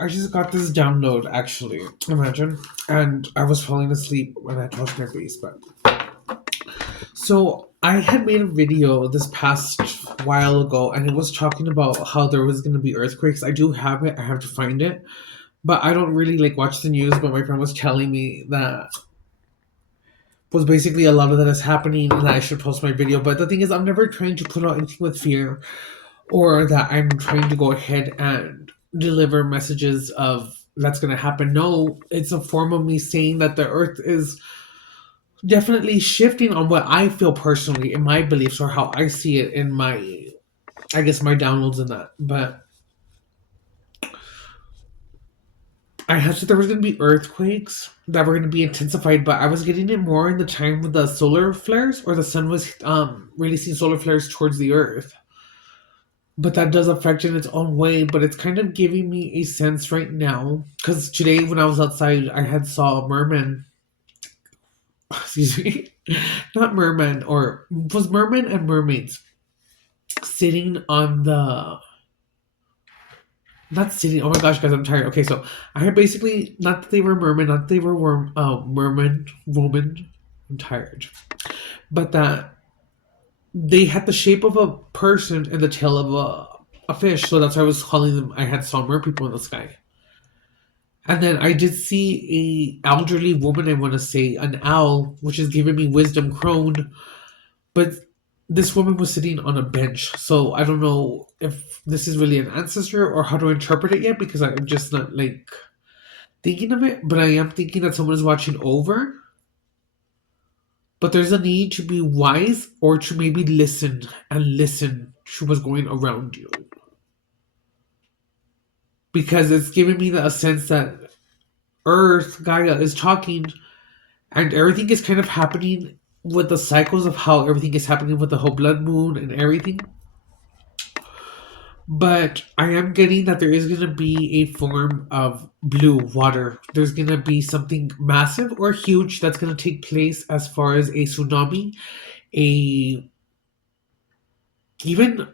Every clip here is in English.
I just got this download actually. Imagine. And I was falling asleep when I touched my face, but so I had made a video this past while ago and it was talking about how there was gonna be earthquakes. I do have it, I have to find it. But I don't really like watch the news, but my friend was telling me that was basically a lot of that is happening and that I should post my video. But the thing is I'm never trying to put out anything with fear or that I'm trying to go ahead and deliver messages of that's going to happen. No, it's a form of me saying that the earth is definitely shifting on what I feel personally in my beliefs or how I see it in my, I guess, my downloads and that. But I had said there was going to be earthquakes that were going to be intensified, but I was getting it more in the time with the solar flares or the sun was releasing solar flares towards the earth. But that does affect in its own way. But it's kind of giving me a sense right now because today when I was outside, I had saw a merman. Excuse me, not merman or was merman and mermaids sitting on the. Not sitting. Oh my gosh, guys, I'm tired. Okay, so I had basically not that they were merman, not that they were merman woman. I'm tired, but that they had the shape of a person and the tail of a fish, so that's why I was calling them. I had saw mer people in the sky, and then I did see a elderly woman. I want to say an owl, which is giving me wisdom crone, but this woman was sitting on a bench. So I don't know if this is really an ancestor or how to interpret it yet because I'm just not like thinking of it. But I am thinking that someone is watching over. But there's a need to be wise or to maybe listen and listen to what's going around you. Because it's giving me a sense that Earth, Gaia, is talking and everything is kind of happening with the cycles of how everything is happening with the whole blood moon and everything. But I am getting that there is going to be a form of blue water. There's going to be something massive or huge that's going to take place as far as a tsunami, a even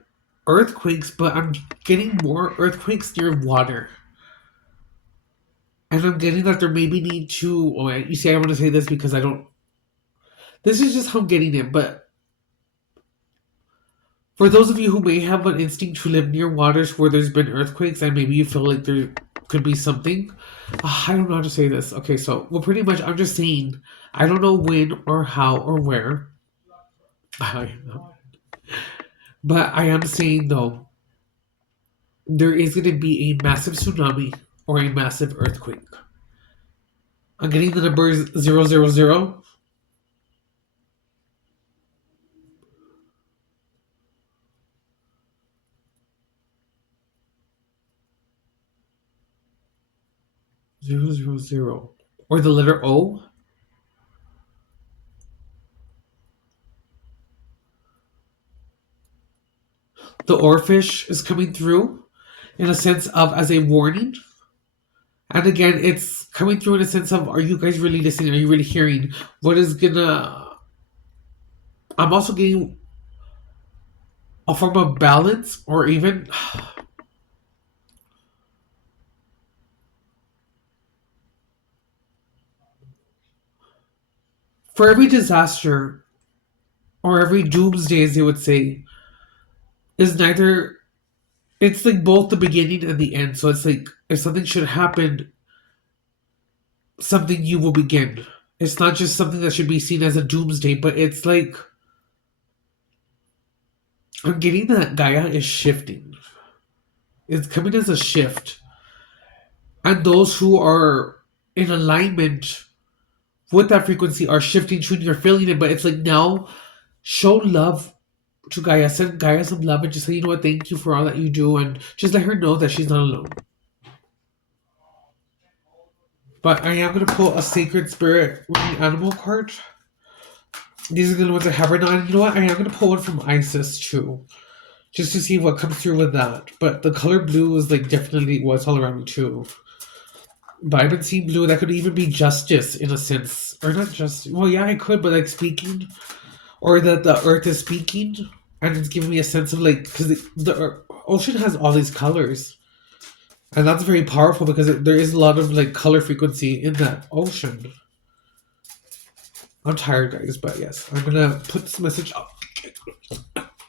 earthquakes, but I'm getting more earthquakes near water. And I'm getting that there maybe need to. Oh, you see, I don't want to say this because I don't. This is just how I'm getting it, but for those of you who may have an instinct to live near waters where there's been earthquakes and maybe you feel like there could be something, I don't know how to say this. Okay, so, well, pretty much I'm just saying, I don't know when or how or where. But I am saying, though, there is going to be a massive tsunami or a massive earthquake. I'm getting the numbers 000. 000. Or the letter O. The oarfish is coming through in a sense of as a warning. And again, it's coming through in a sense of are you guys really listening? Are you really hearing what is gonna. I'm also getting a form of balance or even. For every disaster or every doomsday, as they would say, is neither. It's like both the beginning and the end. So it's like if something should happen, something you will begin. It's not just something that should be seen as a doomsday, but it's like I'm getting that Gaia is shifting. It's coming as a shift. And those who are in alignment with that frequency are shifting too and you're feeling it, but it's like now show love to Gaia. Send Gaia some love and just say, you know what, thank you for all that you do and just let her know that she's not alone. But I am gonna pull a sacred spirit with the animal card. These are the ones I have right now. And you know what? I am gonna pull one from Isis too. Just to see what comes through with that. But the color blue is like definitely what's all around me too. But I've been seeing blue. That could even be justice in a sense. Or not just well yeah I could, but like speaking. Or that the earth is speaking. And it's giving me a sense of like because the ocean has all these colors. And that's very powerful because there is a lot of like color frequency in that ocean. I'm tired, guys, but yes, I'm gonna put this message up.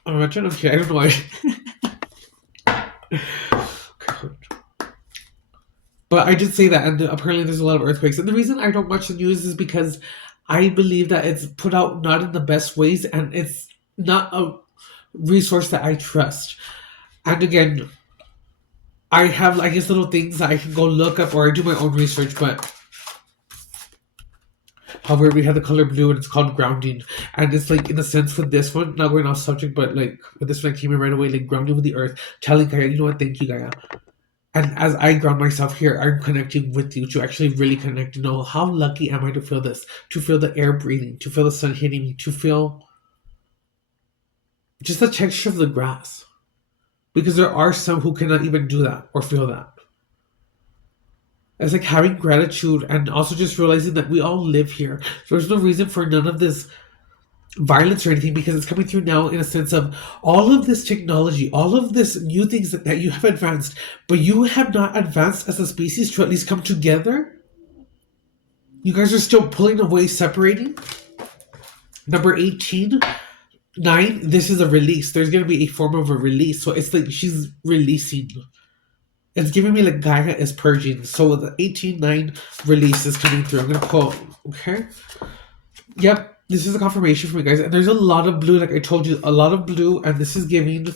Imagine, okay, I don't know why. But I did say that, and apparently there's a lot of earthquakes. And the reason I don't watch the news is because I believe that it's put out not in the best ways, and it's not a resource that I trust. And again, I have, I guess, little things that I can go look up, or I do my own research, but however, we have the color blue and it's called grounding. And it's like, in a sense, with this one, not going off subject, but like with this one, I came in right away, like grounding with the earth, telling Gaia, you know what, thank you, Gaia. And as I ground myself here, I'm connecting with you to actually really connect, to know how lucky am I to feel this, to feel the air breathing, to feel the sun hitting me, to feel just the texture of the grass. Because there are some who cannot even do that or feel that. It's like having gratitude and also just realizing that we all live here. There's no reason for none of this violence or anything, because it's coming through now in a sense of all of this technology, all of this new things that you have advanced, but you have not advanced as a species to at least come together. You guys are still pulling away, separating. Number 18, 9, this is a release. There's going to be a form of a release. So it's like she's releasing. It's giving me like Gaia is purging. So the 18-9 release is coming through. I'm going to pull. Okay. Yep. This is a confirmation for me, guys. And there's a lot of blue, like I told you, a lot of blue. And this is giving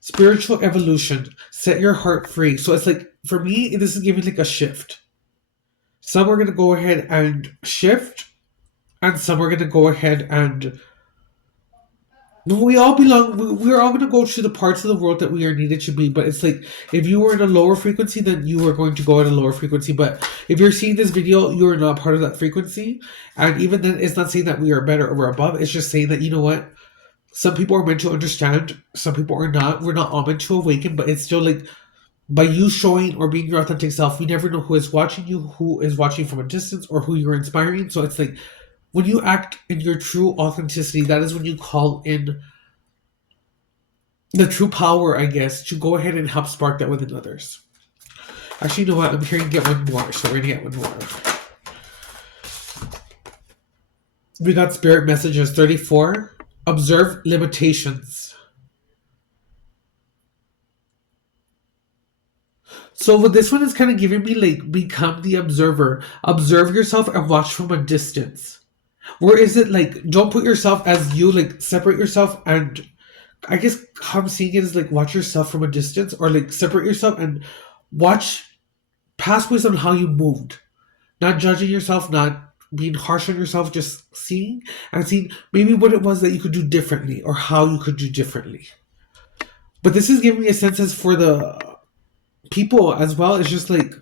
spiritual evolution. Set your heart free. So it's like, for me, this is giving like a shift. Some are going to go ahead and shift. And some are going to go ahead and... We all belong, we're all going to go to the parts of the world that we are needed to be, but it's like, if you were in a lower frequency, then you are going to go at a lower frequency, but if you're seeing this video, you are not part of that frequency, and even then, it's not saying that we are better or we're above, it's just saying that, you know what, some people are meant to understand, some people are not, we're not all meant to awaken, but it's still like, by you showing or being your authentic self, you never know who is watching you, who is watching from a distance, or who you're inspiring, so it's like, when you act in your true authenticity, that is when you call in the true power, I guess, to go ahead and help spark that within others. Actually, you know what? I'm here to get one more, so we're going to get one more. We got spirit messages. 34. Observe limitations. So with this one, is kind of giving me like, become the observer. Observe yourself and watch from a distance. Where is it like, don't put yourself as you, like separate yourself, and I guess how I'm seeing it is like watch yourself from a distance, or like separate yourself and watch past ways on how you moved. Not judging yourself, not being harsh on yourself, just seeing and seeing maybe what it was that you could do differently or how you could do differently. But this is giving me a sense as for the people as well. It's just like,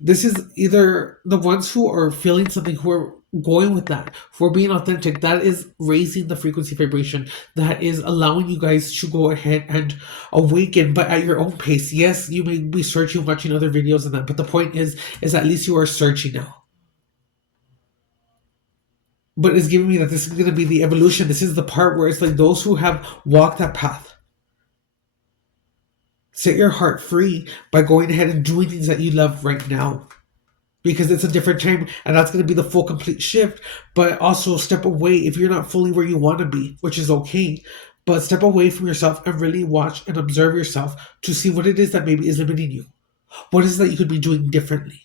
this is either the ones who are feeling something, who are going with that, for being authentic, that is raising the frequency vibration, that is allowing you guys to go ahead and awaken, but at your own pace. Yes, you may be searching, watching other videos and that, but the point is at least you are searching now. But it's giving me that this is going to be the evolution. This is the part where it's like those who have walked that path, set your heart free by going ahead and doing things that you love right now. Because it's a different time, and that's going to be the full complete shift. But also step away if you're not fully where you want to be, which is okay. But step away from yourself and really watch and observe yourself to see what it is that maybe is limiting you. What is it that you could be doing differently?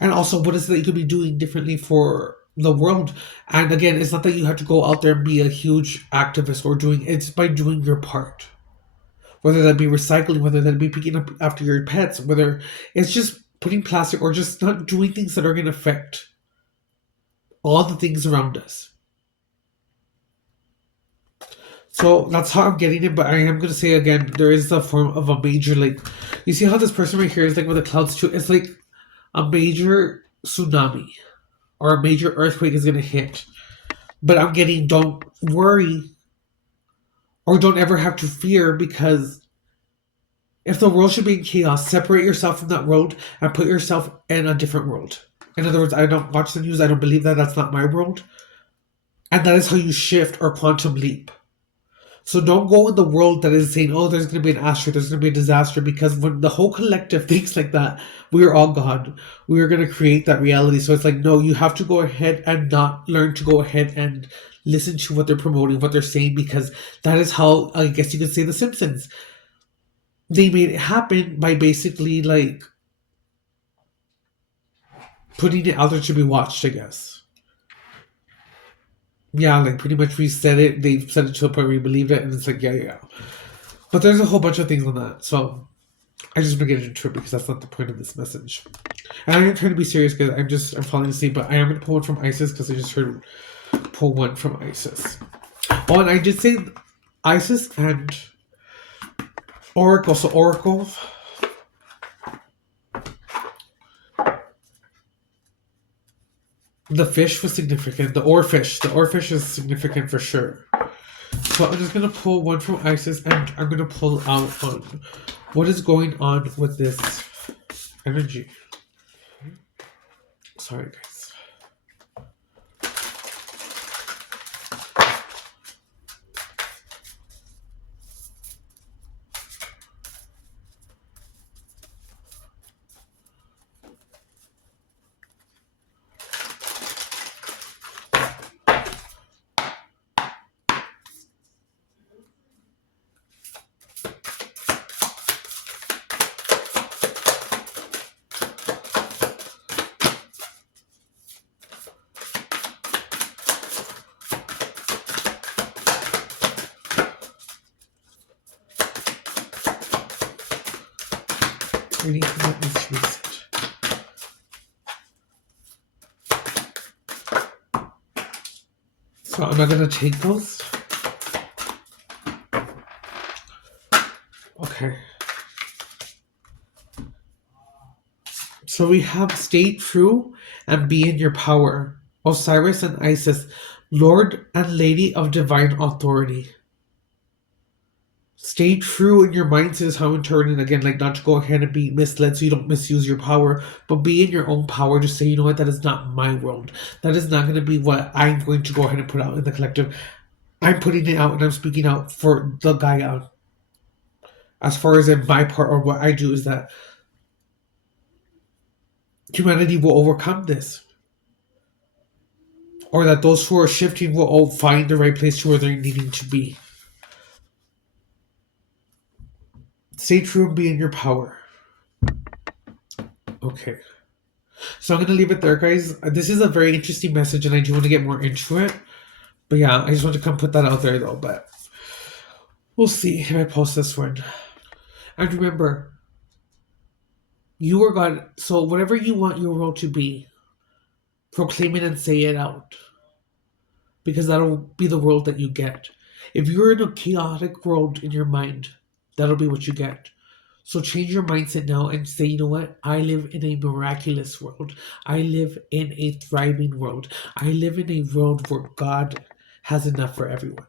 And also, what is it that you could be doing differently for the world? And again, it's not that you have to go out there and be a huge activist or doing, it's by doing your part. Whether that be recycling, whether that be picking up after your pets, whether it's just putting plastic, or just not doing things that are going to affect all the things around us. So that's how I'm getting it, but I am going to say again, there is a form of a major, like, you see how this person right here is like with the clouds too? It's like a major tsunami or a major earthquake is going to hit. But I'm getting, don't worry or don't ever have to fear, because if the world should be in chaos, separate yourself from that world and put yourself in a different world. In other words, I don't watch the news. I don't believe that. That's not my world. And that is how you shift or quantum leap. So don't go in the world that is saying, oh, there's going to be an asteroid, there's going to be a disaster, because when the whole collective thinks like that, we are all God. We are going to create that reality. So it's like, no, you have to go ahead and not learn to go ahead and listen to what they're promoting, what they're saying, because that is how, I guess you could say, The Simpsons. They made it happen by basically like putting it out there to be watched, I guess. Yeah, like pretty much we said it. They've said it to a point where we believe it, and it's like, yeah, yeah, yeah. But there's a whole bunch of things on that. So I just want to get into it because that's not the point of this message. And I'm not trying to be serious because I'm falling asleep, but I am going to pull one from ISIS because I just heard pull one from ISIS. Oh, and I did say ISIS and Oracle. So Oracle, the fish was significant. The oarfish is significant for sure. So I'm just going to pull one from ISIS, and I'm going to pull out on what is going on with this energy. Sorry, guys. We need to let this reset. So I'm not going to take those. Okay. So we have stay true and be in your power. Osiris and Isis, Lord and Lady of Divine Authority. Stay true in your mindset is how I'm turning again, like not to go ahead and be misled so you don't misuse your power, but be in your own power. Just say, you know what, that is not my world. That is not going to be what I'm going to go ahead and put out in the collective. I'm putting it out and I'm speaking out for the Gaia. As far as in my part or what I do is that humanity will overcome this. Or that those who are shifting will all find the right place to where they're needing to be. Stay true and be in your power. Okay. So I'm going to leave it there, guys. This is a very interesting message, and I do want to get more into it. But yeah, I just want to come put that out there, though. But we'll see if I post this one. And remember, you are God. So whatever you want your world to be, proclaim it and say it out. Because that'll be the world that you get. If you're in a chaotic world in your mind, that'll be what you get. So change your mindset now and say, you know what? I live in a miraculous world. I live in a thriving world. I live in a world where God has enough for everyone.